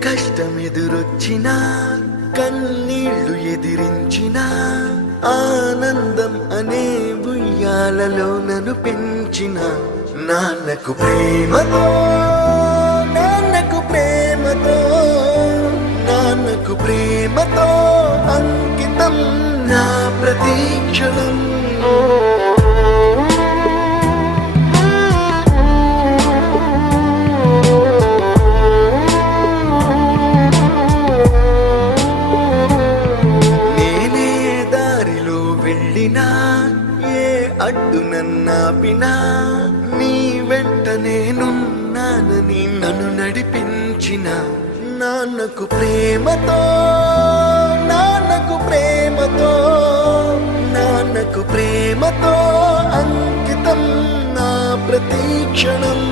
కష్టమెదురొచ్చినా కన్నీళ్లు ఎదిరించినా ఆనందం అనే ఉయ్యాలలో నన్ను పెంచిన నాన్నకు ప్రేమతో నాన్నకు ప్రేమతో నాన్నకు ప్రేమతో అంకితం నా ప్రతీక్షణం. ఏ అడ్డు నన్నాపినా నీ వెంట నేనున్నానని నన్ను నడిపించిన నాన్నకు ప్రేమతో నాన్నకు ప్రేమతో నాన్నకు ప్రేమతో అంకితం నా ప్రతీక్షణం.